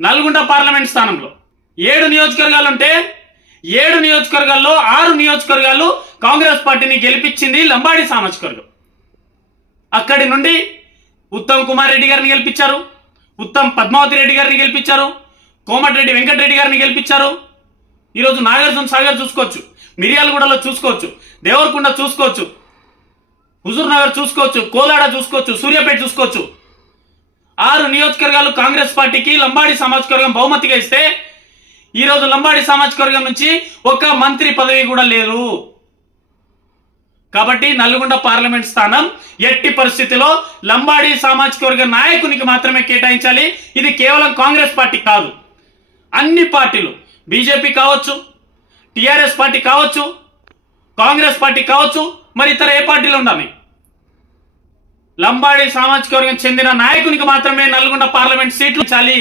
Nalgonda parliament స్థానంలో. ఏడు నియోజకవర్గాలు ఉంటే ఏడు నియోజకవర్గాల్లో ఆరు నియోజకవర్గాలు కాంగ్రెస్ పార్టీని గెలిపించింది లంబాడి సామాజిక వర్గం అక్కడి నుండి ఉత్తమ్ కుమార్ రెడ్డి గారిని గెలిపించారు. ఉత్తమ్ పద్మావతి రెడ్డి గారిని గెలిపించారు. కోమటిరెడ్డి వెంకటరెడ్డి గారిని గెలిపించారు. ఈరోజు నాగార్జున సాగర్ చూసుకోవచ్చు. మిర్యాలగూడలో చూసుకోవచ్చు. దేవరకొండ చూసుకోవచ్చు. హుజూర్నగర్ చూసుకోవచ్చు. కోలాడ చూసుకోవచ్చు. సూర్యాపేట చూసుకోవచ్చు. ఆరు నియోజకవర్గాలు కాంగ్రెస్ పార్టీకి లంబాడి సామాజిక వర్గం బహుమతిగా ఇస్తే ఈరోజు లంబాడి సామాజిక వర్గం నుంచి ఒక్క మంత్రి పదవి కూడా లేదు. కాబట్టి నల్గొండ పార్లమెంట్ స్థానం ఎట్టి పరిస్థితిలో లంబాడి సామాజిక వర్గ నాయకునికి మాత్రమే కేటాయించాలి. ఇది కేవలం కాంగ్రెస్ పార్టీ కాదు. అన్ని పార్టీలు బీజేపీ కావచ్చు టీఆర్ఎస్ పార్టీ కావచ్చు కాంగ్రెస్ పార్టీ కావచ్చు మరి ఇతర ఏ పార్టీలు ఉండాలి? లంబాడి సామాజిక వర్గం చెందిన నాయకునికి మాత్రమే నల్గొండ పార్లమెంట్ సీట్లు చాలి.